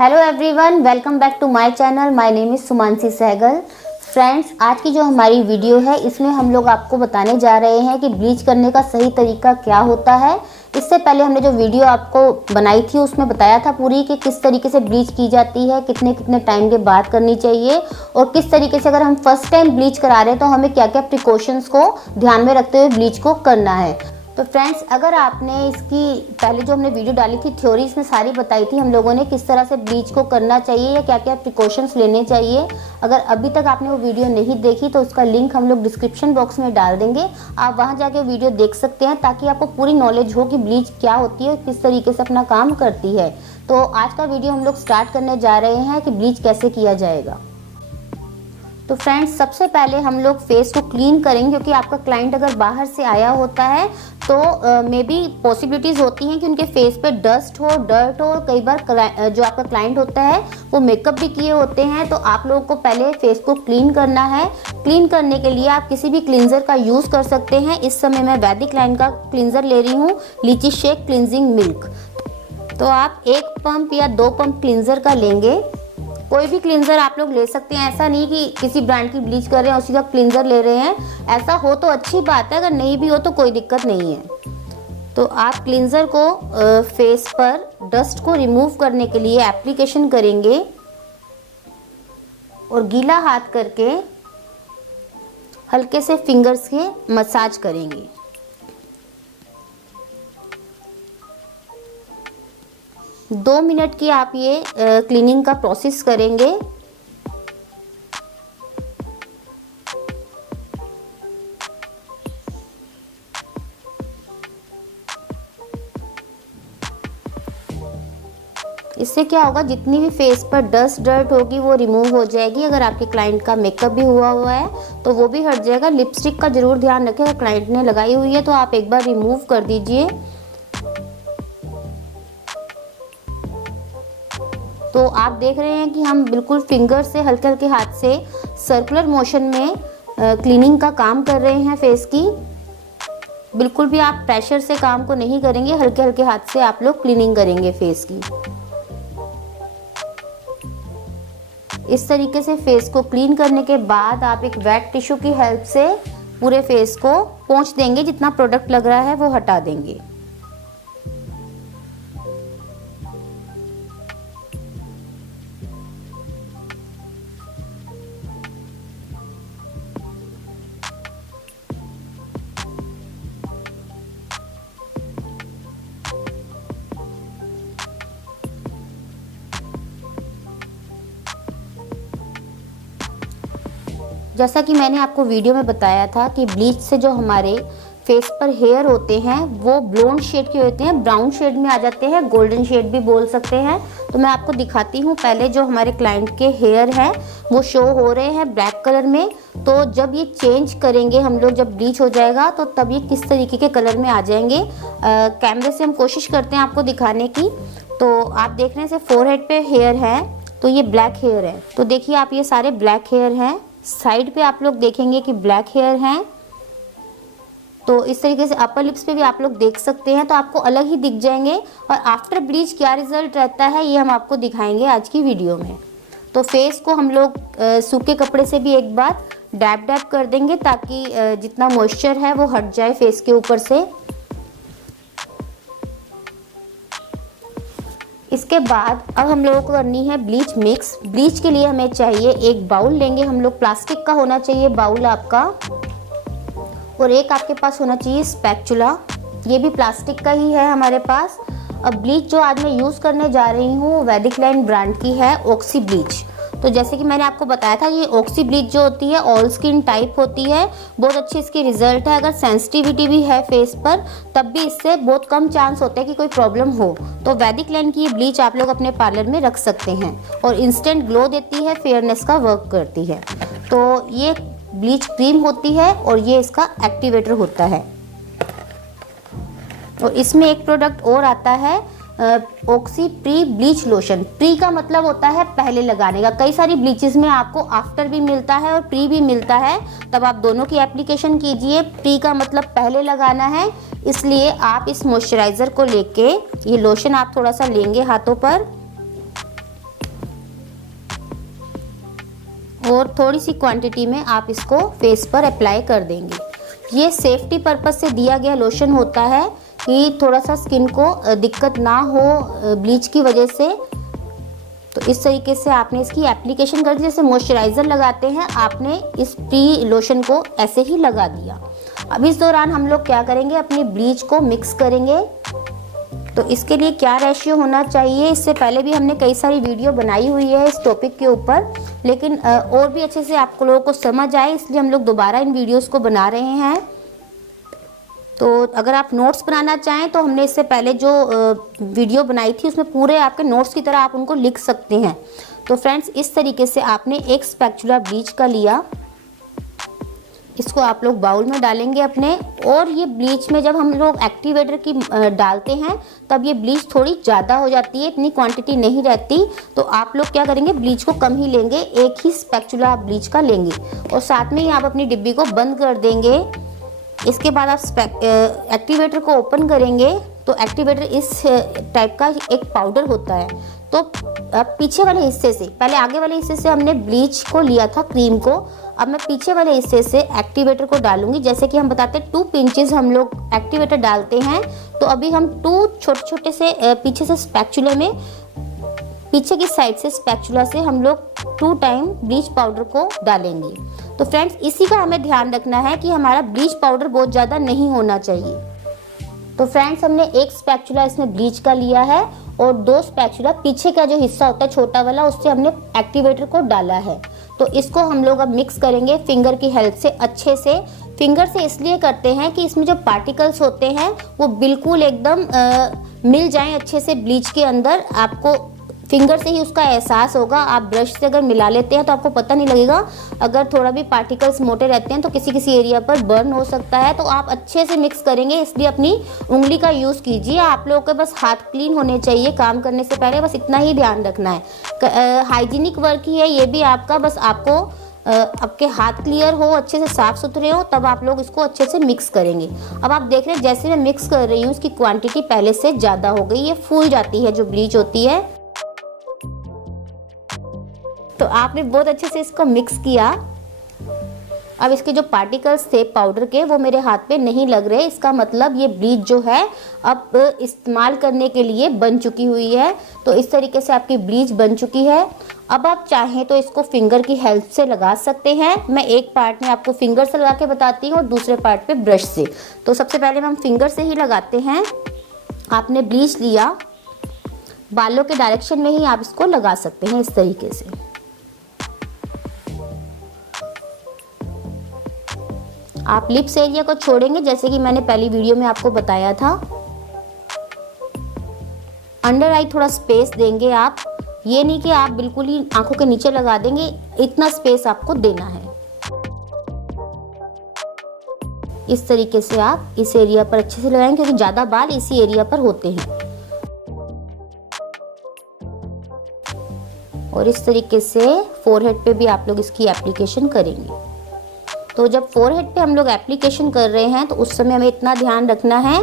Hello everyone, welcome back to my channel. My name is Sumanasi Sehgal. Friends, आज की जो हमारी वीडियो है इसमें हम लोग आपको बताने जा रहे हैं कि ब्लीच करने का सही तरीका क्या होता है। इससे पहले हमने जो वीडियो आपको बनाई थी उसमें बताया था पूरी कि किस तरीके से ब्लीच की जाती है, कितने कितने टाइम के बाद करनी चाहिए और किस तरीके से अगर हम फर्स्ट टाइम ब्लीच करा रहे हैं तो हमें क्या क्या प्रिकॉशंस को ध्यान में रखते हुए ब्लीच को करना है। तो फ्रेंड्स, अगर आपने इसकी पहले जो हमने वीडियो डाली थी थ्योरी इसमें सारी बताई थी हम लोगों ने किस तरह से ब्लीच को करना चाहिए या क्या क्या प्रिकॉशंस लेने चाहिए। अगर अभी तक आपने वो वीडियो नहीं देखी तो उसका लिंक हम लोग डिस्क्रिप्शन बॉक्स में डाल देंगे, आप वहां जाके वीडियो देख सकते हैं ताकि आपको पूरी नॉलेज हो कि ब्लीच क्या होती है और किस तरीके से अपना काम करती है। तो आज का वीडियो हम लोग स्टार्ट करने जा रहे हैं कि ब्लीच कैसे किया जाएगा। तो फ्रेंड्स, सबसे पहले हम लोग फेस को क्लीन करेंगे क्योंकि आपका क्लाइंट अगर बाहर से आया होता है तो मे बी पॉसिबिलिटीज़ होती हैं कि उनके फेस पे डस्ट हो, डर्ट हो। कई बार जो आपका क्लाइंट होता है वो मेकअप भी किए होते हैं, तो आप लोगों को पहले फेस को क्लीन करना है। क्लीन करने के लिए आप किसी भी क्लींजर का यूज़ कर सकते हैं। इस समय मैं वैदिक लाइन का क्लींजर ले रही हूँ, लीची शेक क्लींजिंग मिल्क। तो आप 1 पंप या 2 पंप क्लींजर का लेंगे। कोई भी क्लींजर आप लोग ले सकते हैं, ऐसा नहीं कि किसी ब्रांड की ब्लीच कर रहे हैं उसी का क्लींजर ले रहे हैं। ऐसा हो तो अच्छी बात है, अगर नहीं भी हो तो कोई दिक्कत नहीं है। तो आप क्लींजर को फेस पर डस्ट को रिमूव करने के लिए एप्लीकेशन करेंगे और गीला हाथ करके हल्के से फिंगर्स के मसाज करेंगे। दो मिनट की आप ये क्लीनिंग का प्रोसेस करेंगे। इससे क्या होगा, जितनी भी फेस पर डस्ट डर्ट होगी वो रिमूव हो जाएगी। अगर आपके क्लाइंट का मेकअप भी हुआ है तो वो भी हट जाएगा। लिपस्टिक का जरूर ध्यान रखें, अगर क्लाइंट ने लगाई हुई है तो आप एक बार रिमूव कर दीजिए। तो आप देख रहे हैं कि हम बिल्कुल फिंगर से हल्के हल्के हाथ से सर्कुलर मोशन में क्लीनिंग का काम कर रहे हैं फेस की। बिल्कुल भी आप प्रेशर से काम को नहीं करेंगे, हल्के हल्के हाथ से आप लोग क्लीनिंग करेंगे फेस की। इस तरीके से फेस को क्लीन करने के बाद आप एक वेट टिश्यू की हेल्प से पूरे फेस को पोंछ देंगे, जितना प्रोडक्ट लग रहा है वो हटा देंगे। जैसा कि मैंने आपको वीडियो में बताया था कि ब्लीच से जो हमारे फेस पर हेयर होते हैं वो ब्लोंड शेड के होते हैं, ब्राउन शेड में आ जाते हैं, गोल्डन शेड भी बोल सकते हैं। तो मैं आपको दिखाती हूँ। पहले जो हमारे क्लाइंट के हेयर हैं वो शो हो रहे हैं ब्लैक कलर में। तो जब ये चेंज करेंगे हम लोग, जब ब्लीच हो जाएगा तो तब ये किस तरीके के कलर में आ जाएंगे। कैमरे से हम कोशिश करते हैं आपको दिखाने की। तो आप देख रहे हैं फोरहेड पे हेयर है तो ये ब्लैक हेयर है। तो देखिए आप, ये सारे ब्लैक हेयर हैं। साइड पे आप लोग देखेंगे कि ब्लैक हेयर हैं। तो इस तरीके से अपर लिप्स पे भी आप लोग देख सकते हैं, तो आपको अलग ही दिख जाएंगे। और आफ्टर ब्लीच क्या रिजल्ट रहता है ये हम आपको दिखाएंगे आज की वीडियो में। तो फेस को हम लोग सूखे कपड़े से भी एक बार डैब डैब कर देंगे ताकि जितना मॉइस्चर है वो हट जाए फेस के ऊपर से। इसके बाद अब हम लोगों को करनी है ब्लीच मिक्स। ब्लीच के लिए हमें चाहिए एक बाउल लेंगे हम लोग, प्लास्टिक का होना चाहिए बाउल आपका, और एक आपके पास होना चाहिए स्पैचुला, ये भी प्लास्टिक का ही है हमारे पास। अब ब्लीच जो आज मैं यूज़ करने जा रही हूँ वैदिक लाइन ब्रांड की है, ऑक्सी ब्लीच। तो जैसे कि मैंने आपको बताया था ये ऑक्सी ब्लीच जो होती है ऑल स्किन टाइप होती है, बहुत अच्छी इसकी रिजल्ट है। अगर सेंसिटिविटी भी है फेस पर तब भी इससे बहुत कम चांस होते हैं कि कोई प्रॉब्लम हो। तो वैदिक लाइन की ये ब्लीच आप लोग अपने पार्लर में रख सकते हैं और इंस्टेंट ग्लो देती है, फेयरनेस का वर्क करती है। तो ये ब्लीच क्रीम होती है और ये इसका एक्टिवेटर होता है। और इसमें एक प्रोडक्ट और आता है oxy pre bleach lotion. Pre का मतलब होता है पहले लगाने का। कई सारी ब्लीचेस में आपको आफ्टर भी मिलता है और प्री भी मिलता है, तब आप दोनों की एप्लीकेशन कीजिए। प्री का मतलब पहले लगाना है, इसलिए आप इस मॉइस्चराइज़र को लेके ये लोशन आप थोड़ा सा लेंगे हाथों पर और थोड़ी सी क्वांटिटी में आप इसको फेस पर अप्लाई कर देंगे। ये सेफ्टी पर्पस से दिया गया लोशन होता है कि थोड़ा सा स्किन को दिक्कत ना हो ब्लीच की वजह से। तो इस तरीके से आपने इसकी एप्लीकेशन कर दी, जैसे मॉइस्चराइज़र लगाते हैं आपने इस प्री लोशन को ऐसे ही लगा दिया। अब इस दौरान हम लोग क्या करेंगे, अपनी ब्लीच को मिक्स करेंगे। तो इसके लिए क्या रेशियो होना चाहिए, इससे पहले भी हमने कई सारी वीडियो बनाई हुई है इस टॉपिक के ऊपर, लेकिन और भी अच्छे से आप लोगों को समझ आए इसलिए हम लोग दोबारा इन वीडियोस को बना रहे हैं। तो अगर आप नोट्स बनाना चाहें तो हमने इससे पहले जो वीडियो बनाई थी उसमें पूरे आपके नोट्स की तरह आप उनको लिख सकते हैं। तो फ्रेंड्स, इस तरीके से आपने एक स्पैचुला ब्लीच का लिया, इसको आप लोग बाउल में डालेंगे अपने। और ये ब्लीच में जब हम लोग एक्टिवेटर की डालते हैं तब ये ब्लीच थोड़ी ज़्यादा हो जाती है, इतनी क्वांटिटी नहीं रहती। तो आप लोग क्या करेंगे, ब्लीच को कम ही लेंगे, एक ही स्पैचुला आप ब्लीच का लेंगे और साथ में ही आप अपनी डिब्बी को बंद कर देंगे। इसके बाद आप एक्टिवेटर को ओपन करेंगे तो एक्टिवेटर इस टाइप का एक पाउडर होता है। तो पीछे वाले हिस्से से, पहले आगे वाले हिस्से से हमने ब्लीच को लिया था, क्रीम को, अब मैं पीछे वाले हिस्से से एक्टिवेटर को डालूंगी। जैसे कि हम बताते हैं 2 पिंचेस हम लोग एक्टिवेटर डालते हैं, तो अभी हम 2 छोटे छोटे से पीछे से स्पैचुला में, पीछे की साइड से स्पैचुला से हम लोग 2 टाइम ब्लीच पाउडर को डालेंगे। तो फ्रेंड्स, इसी का हमें ध्यान रखना है कि हमारा ब्लीच पाउडर बहुत ज़्यादा नहीं होना चाहिए। तो फ्रेंड्स, हमने एक स्पैचुला इसमें ब्लीच का लिया है और 2 स्पैचुला पीछे का जो हिस्सा होता है छोटा वाला, उससे हमने एक्टिवेटर को डाला है। तो इसको हम लोग अब मिक्स करेंगे फिंगर की हेल्प से अच्छे से। फिंगर से इसलिए करते हैं कि इसमें जो पार्टिकल्स होते हैं वो बिल्कुल एकदम मिल जाएं अच्छे से ब्लीच के अंदर। आपको फिंगर से ही उसका एहसास होगा। आप ब्रश से अगर मिला लेते हैं तो आपको पता नहीं लगेगा। अगर थोड़ा भी पार्टिकल्स मोटे रहते हैं तो किसी किसी एरिया पर बर्न हो सकता है। तो आप अच्छे से मिक्स करेंगे, इसलिए अपनी उंगली का यूज़ कीजिए। आप लोगों के बस हाथ क्लीन होने चाहिए काम करने से पहले, बस इतना ही ध्यान रखना है। हाइजीनिक वर्क ही है ये भी आपका, बस आपको आपके हाथ क्लियर हो, अच्छे से साफ सुथरे हो, तब आप लोग इसको अच्छे से मिक्स करेंगे। अब आप देख रहे हैं जैसे मैं मिक्स कर रही हूँ उसकी क्वांटिटी पहले से ज़्यादा हो गई, ये फूल जाती है जो ब्लीच होती है। तो आपने बहुत अच्छे से इसको मिक्स किया। अब इसके जो पार्टिकल्स थे पाउडर के वो मेरे हाथ पे नहीं लग रहे, इसका मतलब ये ब्लीच जो है अब इस्तेमाल करने के लिए बन चुकी हुई है। तो इस तरीके से आपकी ब्लीच बन चुकी है। अब आप चाहें तो इसको फिंगर की हेल्प से लगा सकते हैं। मैं एक पार्ट में आपको फिंगर से लगा के बताती हूँ और दूसरे पार्ट पे ब्रश से। तो सबसे पहले हम फिंगर से ही लगाते हैं। आपने ब्लीच लिया, बालों के डायरेक्शन में ही आप इसको लगा सकते हैं इस तरीके से। आप लिप्स एरिया को छोड़ेंगे जैसे कि मैंने पहली वीडियो में आपको बताया था। अंडर आई थोड़ा स्पेस देंगे आप, ये नहीं कि आप बिल्कुल ही आंखों के नीचे लगा देंगे, इतना स्पेस आपको देना है। इस तरीके से आप इस एरिया पर अच्छे से लगाएंगे क्योंकि ज़्यादा बाल इसी एरिया पर होते हैं। और इस तरीके से फोरहेड पे भी आप लोग इसकी एप्लीकेशन करेंगे। तो जब फोरहेड पे हम लोग एप्लीकेशन कर रहे हैं तो उस समय हमें इतना ध्यान रखना है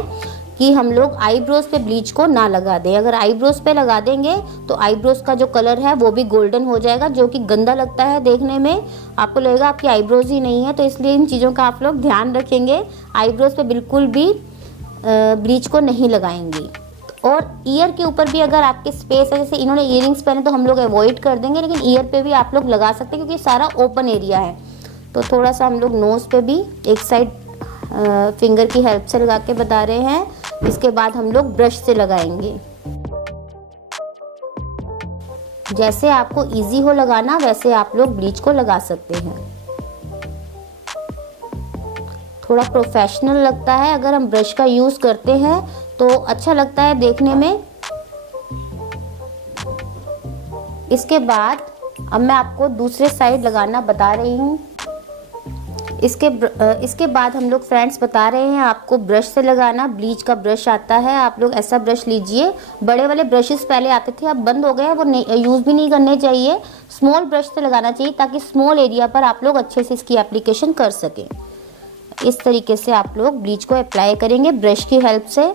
कि हम लोग आईब्रोज पे ब्लीच को ना लगा दें। अगर आईब्रोज पे लगा देंगे तो आईब्रोज का जो कलर है वो भी गोल्डन हो जाएगा, जो कि गंदा लगता है देखने में, आपको लगेगा आपकी आईब्रोज ही नहीं है। तो इसलिए इन चीज़ों का आप लोग ध्यान रखेंगे। आईब्रोज पे बिल्कुल भी ब्लीच को नहीं लगाएंगे। और ईयर के ऊपर भी अगर आपके स्पेस है, जैसे इन्होंने ईयरिंग्स पहने तो हम लोग अवॉइड कर देंगे, लेकिन ईयर पे भी आप लोग लगा सकते हैं क्योंकि सारा ओपन एरिया है। तो थोड़ा सा हम लोग नोज़ पे भी एक साइड फिंगर की हेल्प से लगा के बता रहे हैं। इसके बाद हम लोग ब्रश से लगाएंगे। जैसे आपको इजी हो लगाना वैसे आप लोग ब्लीच को लगा सकते हैं। थोड़ा प्रोफेशनल लगता है अगर हम ब्रश का यूज़ करते हैं तो अच्छा लगता है देखने में। इसके बाद अब मैं आपको दूसरे साइड लगाना बता रही हूँ। इसके बाद हम लोग फ्रेंड्स बता रहे हैं आपको ब्रश से लगाना। ब्लीच का ब्रश आता है, आप लोग ऐसा ब्रश लीजिए। बड़े वाले ब्रशेस पहले आते थे, अब बंद हो गए हैं, वो यूज़ भी नहीं करने चाहिए। स्मॉल ब्रश से लगाना चाहिए ताकि स्मॉल एरिया पर आप लोग अच्छे से इसकी एप्लीकेशन कर सकें। इस तरीके से आप लोग ब्लीच को अप्लाई करेंगे ब्रश की हेल्प से।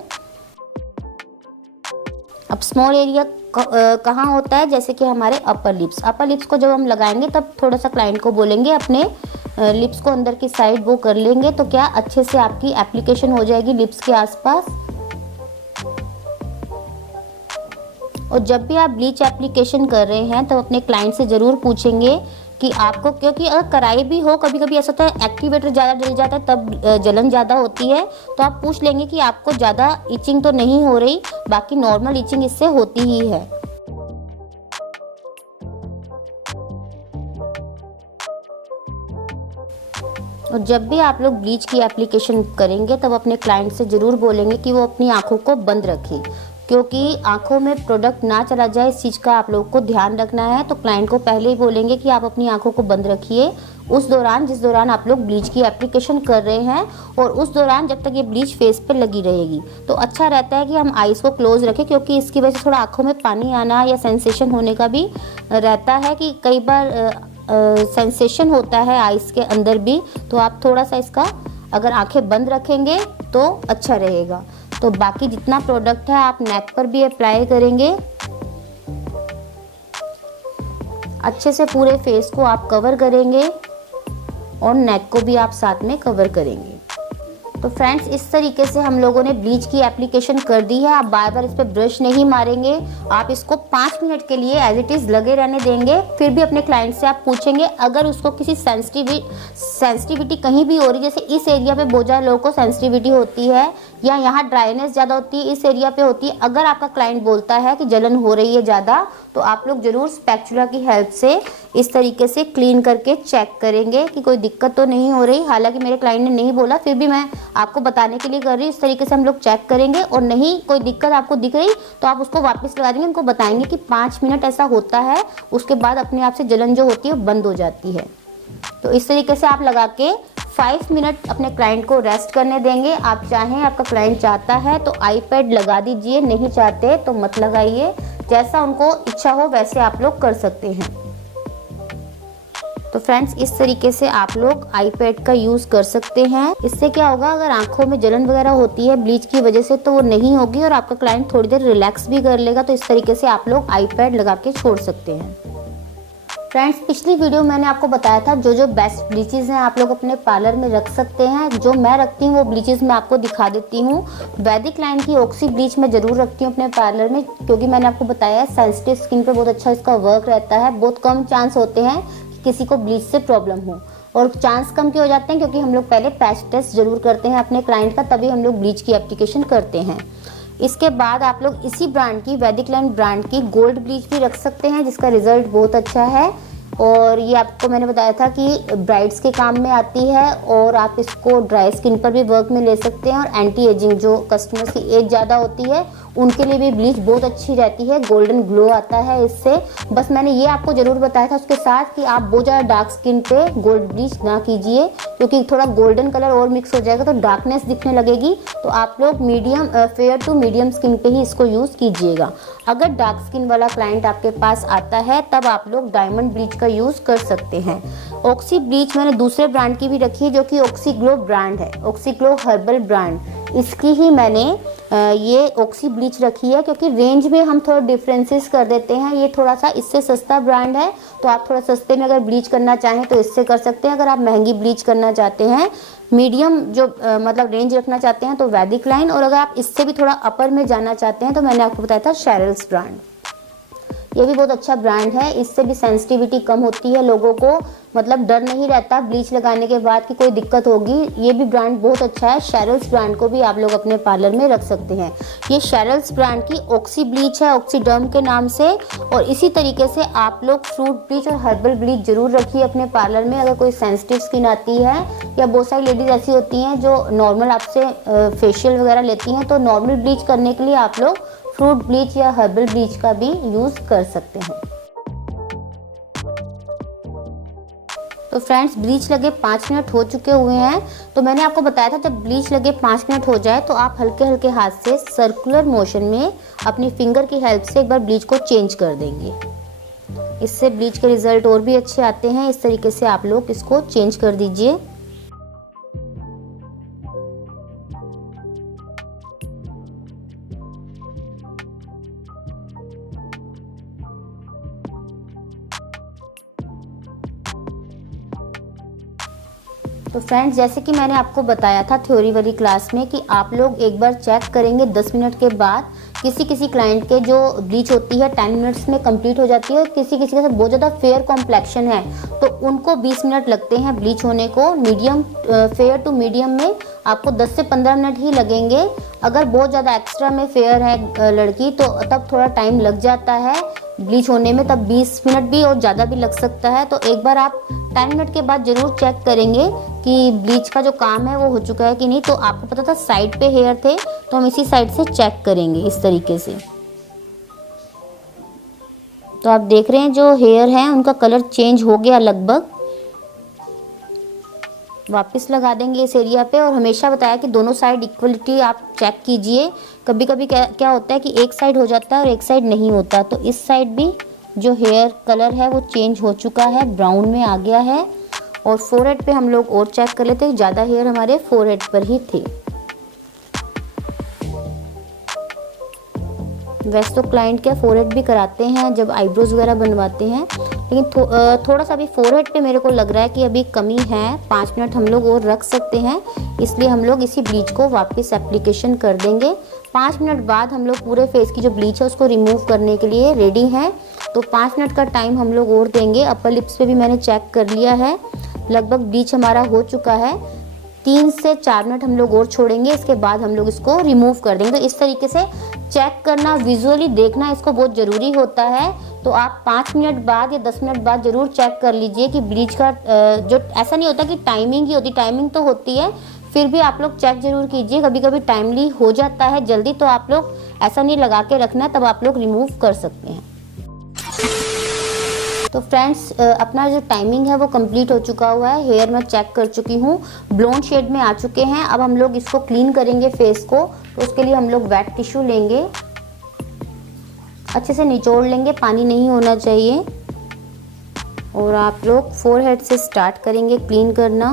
अब स्मॉल एरिया कहाँ होता है, जैसे कि हमारे अपर लिप्स को जब हम लगाएंगे तब थोड़ा सा क्लाइंट को बोलेंगे अपने लिप्स को अंदर की साइड वो कर लेंगे, तो क्या अच्छे से आपकी एप्लीकेशन हो जाएगी लिप्स के आसपास। और जब भी आप ब्लीच एप्लीकेशन कर रहे हैं तब अपने क्लाइंट से ज़रूर पूछेंगे कि आपको, क्योंकि अगर कराई भी हो कभी कभी ऐसा होता है एक्टिवेटर ज़्यादा जल जाता है तब जलन ज़्यादा होती है, तो आप पूछ लेंगे कि आपको ज़्यादा इचिंग तो नहीं हो रही, बाकी नॉर्मल इचिंग इससे होती ही है। और जब भी आप लोग ब्लीच की एप्लीकेशन करेंगे तब अपने क्लाइंट से ज़रूर बोलेंगे कि वो अपनी आँखों को बंद रखें, क्योंकि आँखों में प्रोडक्ट ना चला जाए इस चीज़ का आप लोग को ध्यान रखना है। तो क्लाइंट को पहले ही बोलेंगे कि आप अपनी आँखों को बंद रखिए उस दौरान जिस दौरान आप लोग ब्लीच की एप्लीकेशन कर रहे हैं, और उस दौरान जब तक ये ब्लीच फेस पे लगी रहेगी तो अच्छा रहता है कि हम आईज़ को क्लोज रखें, क्योंकि इसकी वजह से थोड़ा आँखों में पानी आना या सेंसेशन होने का भी रहता है कि कई बार सेंसेशन होता है आइस के अंदर भी, तो आप थोड़ा सा इसका अगर आंखें बंद रखेंगे तो अच्छा रहेगा। तो बाकी जितना प्रोडक्ट है आप नेक पर भी अप्लाई करेंगे, अच्छे से पूरे फेस को आप कवर करेंगे और नेक को भी आप साथ में कवर करेंगे। तो फ्रेंड्स, इस तरीके से हम लोगों ने ब्लीच की एप्लीकेशन कर दी है। आप बार बार इस पर ब्रश नहीं मारेंगे, आप इसको 5 मिनट के लिए एज इट इज़ लगे रहने देंगे। फिर भी अपने क्लाइंट से आप पूछेंगे अगर उसको किसी सेंसिटिविटी कहीं भी हो रही, जैसे इस एरिया पे बहुत ज़्यादा लोगों को सेंसिटिविटी होती है या यहाँ ड्राइनेस ज़्यादा होती है, इस एरिया पे होती है, अगर आपका क्लाइंट बोलता है कि जलन हो रही है ज़्यादा, तो आप लोग ज़रूर स्पैचुला की हेल्प से इस तरीके से क्लीन करके चेक करेंगे कि कोई दिक्कत तो नहीं हो रही। हालांकि मेरे क्लाइंट ने नहीं बोला, फिर भी मैं आपको बताने के लिए कर रही हूँ। इस तरीके से हम लोग चेक करेंगे और नहीं कोई दिक्कत आपको दिख रही तो आप उसको वापस लगा देंगे। उनको बताएंगे कि 5 मिनट ऐसा होता है, उसके बाद अपने आप से जलन जो होती है बंद हो जाती है। तो इस तरीके से आप लगा के 5 मिनट अपने क्लाइंट को रेस्ट करने देंगे। आप चाहें, आपका क्लाइंट चाहता है तो आई पैड लगा दीजिए, नहीं चाहते तो मत लगाइए, जैसा उनको इच्छा हो वैसे आप लोग कर सकते हैं। तो फ्रेंड्स, इस तरीके से आप लोग आई पैड का यूज़ कर सकते हैं। इससे क्या होगा, अगर आंखों में जलन वगैरह होती है ब्लीच की वजह से तो वो नहीं होगी और आपका क्लाइंट थोड़ी देर रिलैक्स भी कर लेगा। तो इस तरीके से आप लोग आई पैड लगा के छोड़ सकते हैं। फ्रेंड्स, पिछली वीडियो में मैंने आपको बताया था जो बेस्ट ब्लीचेस हैं आप लोग अपने पार्लर में रख सकते हैं। जो मैं रखती हूँ वो ब्लीचेस मैं आपको दिखा देती हूँ। वैदिक लाइन की ऑक्सी ब्लीच मैं ज़रूर रखती हूँ अपने पार्लर में, क्योंकि मैंने आपको बताया है सेंसिटिव स्किन पे बहुत अच्छा इसका वर्क रहता है। बहुत कम चांस होते हैं कि किसी को ब्लीच से प्रॉब्लम हो, और चांस कम क्यों हो जाते हैं, क्योंकि हम लोग पहले पैच टेस्ट जरूर करते हैं अपने क्लाइंट का, तभी हम लोग ब्लीच की एप्लीकेशन करते हैं। इसके बाद आप लोग इसी ब्रांड की, वैदिक लाइन ब्रांड की गोल्ड ब्लीच भी रख सकते हैं, जिसका रिजल्ट बहुत अच्छा है। और ये आपको मैंने बताया था कि ब्राइड्स के काम में आती है, और आप इसको ड्राई स्किन पर भी वर्क में ले सकते हैं। और एंटी एजिंग, जो कस्टमर्स की एज ज़्यादा होती है उनके लिए भी ब्लीच बहुत अच्छी रहती है, गोल्डन ग्लो आता है इससे। बस मैंने ये आपको ज़रूर बताया था उसके साथ कि आप बहुत ज़्यादा डार्क स्किन पे गोल्ड ब्लीच ना कीजिए, क्योंकि थोड़ा गोल्डन कलर और मिक्स हो जाएगा तो डार्कनेस दिखने लगेगी। तो आप लोग medium, fair to medium skin पे ही इसको यूज़ कीजिएगा। अगर डार्क स्किन वाला क्लाइंट आपके पास आता है तब आप लोग डायमंड ब्लीच का यूज़ कर सकते हैं। ऑक्सी ब्लीच मैंने दूसरे ब्रांड की भी रखी है, जो कि ऑक्सी ग्लो ब्रांड है, ऑक्सी ग्लो हर्बल ब्रांड। इसकी ही मैंने ये ऑक्सी ब्लीच रखी है, क्योंकि रेंज में हम थोड़ा डिफरेंसेस कर देते हैं। ये थोड़ा सा इससे सस्ता ब्रांड है, तो आप थोड़ा सस्ते में अगर ब्लीच करना चाहें तो इससे कर सकते हैं। अगर आप महंगी ब्लीच करना चाहते हैं, मीडियम जो मतलब रेंज रखना चाहते हैं, तो वैदिक लाइन, और अगर आप इससे भी थोड़ा अपर में जाना चाहते हैं तो मैंने आपको बताया था शेरल्स ब्रांड। ये भी बहुत अच्छा ब्रांड है, इससे भी सेंसिटिविटी कम होती है, लोगों को मतलब डर नहीं रहता ब्लीच लगाने के बाद कि कोई दिक्कत होगी। ये भी ब्रांड बहुत अच्छा है। शेरल्स ब्रांड को भी आप लोग अपने पार्लर में रख सकते हैं। ये शेरल्स ब्रांड की ऑक्सी ब्लीच है, ऑक्सीडर्म के नाम से। और इसी तरीके से आप लोग फ्रूट ब्लीच और हर्बल ब्लीच जरूर रखिए अपने पार्लर में। अगर कोई सेंसिटिव स्किन आती है, या बहुत सारी लेडीज ऐसी होती हैं जो नॉर्मल आपसे फेशियल वगैरह लेती हैं, तो नॉर्मल ब्लीच करने के लिए आप लोग फ्रूट ब्लीच या हर्बल ब्लीच का भी यूज़ कर सकते हैं। तो फ्रेंड्स, ब्लीच लगे 5 मिनट हो चुके हुए हैं। तो मैंने आपको बताया था जब ब्लीच लगे 5 मिनट हो जाए तो आप हल्के हल्के हाथ से सर्कुलर मोशन में अपनी फिंगर की हेल्प से एक बार ब्लीच को चेंज कर देंगे। इससे ब्लीच के रिजल्ट और भी अच्छे आते हैं। इस तरीके से आप लोग इसको चेंज कर दीजिए। तो फ्रेंड्स, जैसे कि मैंने आपको बताया था थ्योरी वाली क्लास में कि आप लोग एक बार चेक करेंगे 10 मिनट के बाद। किसी किसी क्लाइंट के जो ब्लीच होती है 10 मिनट्स में कंप्लीट हो जाती है, और किसी किसी का बहुत ज़्यादा फेयर कॉम्प्लेक्शन है तो उनको 20 मिनट लगते हैं ब्लीच होने को। मीडियम फेयर टू मीडियम में आपको 10 से 15 मिनट ही लगेंगे। अगर बहुत ज़्यादा एक्स्ट्रा में फेयर है लड़की तो तब थोड़ा टाइम लग जाता है ब्लीच होने में, तब 20 मिनट भी और ज़्यादा भी लग सकता है। तो एक बार आप 10 मिनट के बाद ज़रूर चेक करेंगे कि ब्लीच का जो काम है वो हो चुका है कि नहीं। तो आपको पता था साइड पे हेयर थे, तो हम इसी साइड से चेक करेंगे इस तरीके से। तो आप देख रहे हैं जो हेयर हैं उनका कलर चेंज हो गया लगभग। वापस लगा देंगे इस एरिया पे, और हमेशा बताया कि दोनों साइड इक्वलिटी आप चेक कीजिए। कभी कभी क्या होता है कि एक साइड हो जाता है और एक साइड नहीं होता। तो इस साइड भी जो हेयर कलर है वो चेंज हो चुका है, ब्राउन में आ गया है। और फोरहेड पे हम लोग और चेक कर लेते हैं, ज़्यादा हेयर हमारे फोरहेड पर ही थे। वैसे तो क्लाइंट क्या फोरहेड भी कराते हैं जब आईब्रोज वगैरह बनवाते हैं, लेकिन थोड़ा सा अभी फोरहेड पे मेरे को लग रहा है कि अभी कमी है। 5 मिनट हम लोग और रख सकते हैं, इसलिए हम लोग इसी ब्लीच को वापस एप्लीकेशन कर देंगे। 5 मिनट बाद हम लोग पूरे फेस की जो ब्लीच है उसको रिमूव करने के लिए रेडी हैं। तो 5 मिनट का टाइम हम लोग और देंगे। अपर लिप्स पे भी मैंने चेक कर लिया है, लगभग ब्लीच हमारा हो चुका है। 3 से 4 मिनट हम लोग और छोड़ेंगे, इसके बाद हम लोग इसको रिमूव कर देंगे। तो इस तरीके से चेक करना, विजुअली देखना इसको बहुत ज़रूरी होता है। तो आप 5 मिनट बाद या 10 मिनट बाद ज़रूर चेक कर लीजिए कि ब्लीच का जो, ऐसा नहीं होता कि टाइमिंग ही होती, टाइमिंग तो होती है, फिर भी आप लोग चेक ज़रूर कीजिए। कभी कभी टाइमली हो जाता है जल्दी, तो आप लोग ऐसा नहीं लगा के रखना, तब आप लोग रिमूव कर सकते हैं। तो फ्रेंड्स, अपना जो टाइमिंग है वो कंप्लीट हो चुका हुआ है। हेयर मैं चेक कर चुकी हूँ, ब्लोंड शेड में आ चुके हैं। अब हम लोग इसको क्लीन करेंगे फेस को। तो उसके लिए हम लोग वेट टिश्यू लेंगे, अच्छे से निचोड़ लेंगे, पानी नहीं होना चाहिए। और आप लोग फोरहेड से स्टार्ट करेंगे क्लीन करना।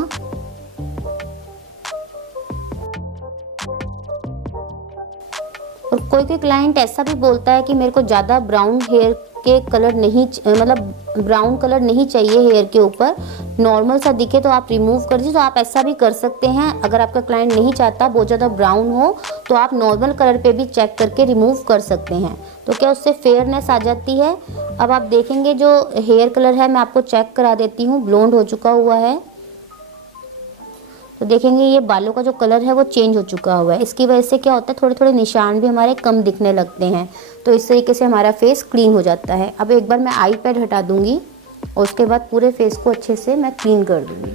और कोई क्लाइंट ऐसा भी बोलता है कि मेरे को ज़्यादा ब्राउन हेयर के कलर नहीं, मतलब ब्राउन कलर नहीं चाहिए हेयर के ऊपर, नॉर्मल सा दिखे तो आप रिमूव कर दीजिए। तो आप ऐसा भी कर सकते हैं। अगर आपका क्लाइंट नहीं चाहता बहुत ज़्यादा ब्राउन हो तो आप नॉर्मल कलर पे भी चेक करके रिमूव कर सकते हैं। तो क्या उससे फेयरनेस आ जाती है। अब आप देखेंगे जो हेयर कलर है मैं आपको चेक करा देती हूँ, ब्लोंड हो चुका हुआ है। तो देखेंगे ये बालों का जो कलर है वो चेंज हो चुका हुआ है। इसकी वजह से क्या होता है, थोड़े थोड़े निशान भी हमारे कम दिखने लगते हैं। तो इस तरीके से हमारा फेस क्लीन हो जाता है। अब एक बार मैं आई पैड हटा दूंगी और उसके बाद पूरे फेस को अच्छे से मैं क्लीन कर दूंगी।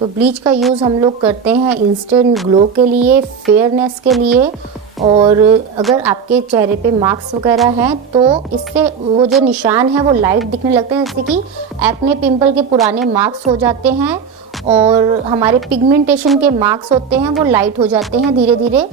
तो ब्लीच का यूज़ हम लोग करते हैं इंस्टेंट ग्लो के लिए, फेयरनेस के लिए। और अगर आपके चेहरे पे मार्क्स वगैरह हैं तो इससे वो जो निशान है वो लाइट दिखने लगते हैं, जैसे कि एक्ने पिंपल के पुराने मार्क्स हो जाते हैं। और हमारे पिगमेंटेशन के मार्क्स होते हैं वो लाइट हो जाते हैं धीरे धीरे।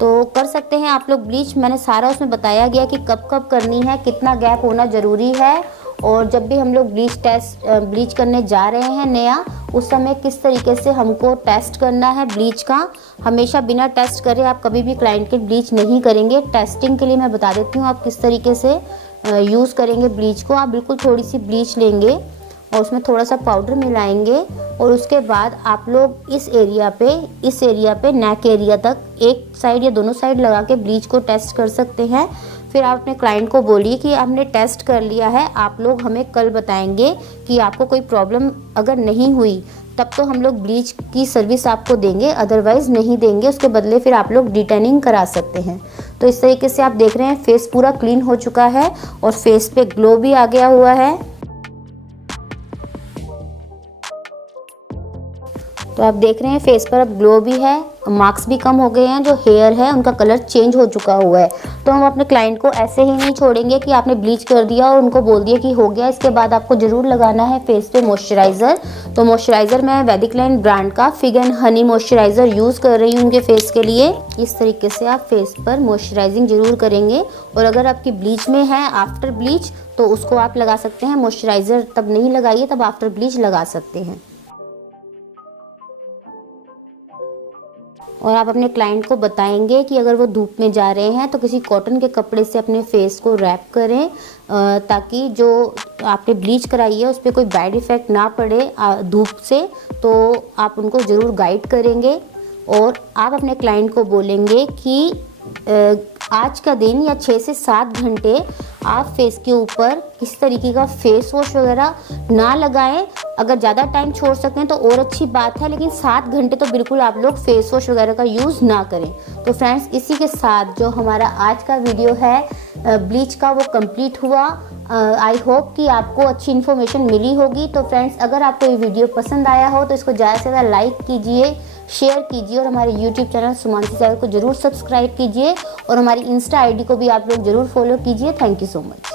तो कर सकते हैं आप लोग ब्लीच। मैंने सारा उसमें बताया गया कि कब कब करनी है, कितना गैप होना ज़रूरी है। और जब भी हम लोग ब्लीच करने जा रहे हैं नया, उस समय किस तरीके से हमको टेस्ट करना है ब्लीच का। हमेशा बिना टेस्ट करे आप कभी भी क्लाइंट के ब्लीच नहीं करेंगे। टेस्टिंग के लिए मैं बता देती हूँ आप किस तरीके से यूज़ करेंगे ब्लीच को। आप बिल्कुल थोड़ी सी ब्लीच लेंगे और उसमें थोड़ा सा पाउडर मिलाएंगे, और उसके बाद आप लोग इस एरिया पे नेक एरिया तक एक साइड या दोनों साइड लगा के ब्लीच को टेस्ट कर सकते हैं। फिर आप अपने क्लाइंट को बोलिए कि आपने टेस्ट कर लिया है, आप लोग हमें कल बताएंगे कि आपको कोई प्रॉब्लम अगर नहीं हुई तब तो हम लोग ब्लीच की सर्विस आपको देंगे, अदरवाइज़ नहीं देंगे। उसके बदले फिर आप लोग डिटेनिंग करा सकते हैं। तो इस तरीके से आप देख रहे हैं फेस पूरा क्लीन हो चुका है और फेस पे ग्लो भी आ गया हुआ है। तो आप देख रहे हैं फेस पर अब ग्लो भी है, मार्क्स भी कम हो गए हैं, जो हेयर है उनका कलर चेंज हो चुका हुआ है। तो हम अपने क्लाइंट को ऐसे ही नहीं छोड़ेंगे कि आपने ब्लीच कर दिया और उनको बोल दिया कि हो गया। इसके बाद आपको ज़रूर लगाना है फेस पे मॉइस्चराइज़र। तो मॉइस्चराइज़र मैं वैदिक लाइन ब्रांड का fig and honey moisturiser use कर रही हूँ उनके फेस के लिए। इस तरीके से आप फेस पर मॉइस्चराइजिंग ज़रूर करेंगे। और अगर आपकी ब्लीच में है आफ्टर ब्लीच तो उसको आप लगा सकते हैं। मॉइस्चराइज़र तब नहीं लगाइए, तब आफ्टर ब्लीच लगा सकते हैं। और आप अपने क्लाइंट को बताएंगे कि अगर वो धूप में जा रहे हैं तो किसी कॉटन के कपड़े से अपने फेस को रैप करें, ताकि जो आपने ब्लीच कराई है उस पर कोई बैड इफ़ेक्ट ना पड़े धूप से। तो आप उनको ज़रूर गाइड करेंगे और आप अपने क्लाइंट को बोलेंगे कि आज का दिन या 6 से 7 घंटे आप फेस के ऊपर किसी तरीके का फेस वॉश वगैरह ना लगाएं। अगर ज़्यादा टाइम छोड़ सकते हैं तो और अच्छी बात है, लेकिन 7 घंटे तो बिल्कुल आप लोग फेस वॉश वगैरह का यूज़ ना करें। तो फ्रेंड्स, इसी के साथ जो हमारा आज का वीडियो है ब्लीच का वो कंप्लीट हुआ। आई होप कि आपको अच्छी इन्फॉर्मेशन मिली होगी। तो फ्रेंड्स, अगर आपको ये वीडियो पसंद आया हो तो इसको ज़्यादा से ज़्यादा लाइक कीजिए, शेयर कीजिए और हमारे यूट्यूब चैनल सुमांशी सहगल को जरूर सब्सक्राइब कीजिए और हमारी इंस्टा आईडी को भी आप लोग जरूर फॉलो कीजिए। Thank you so much.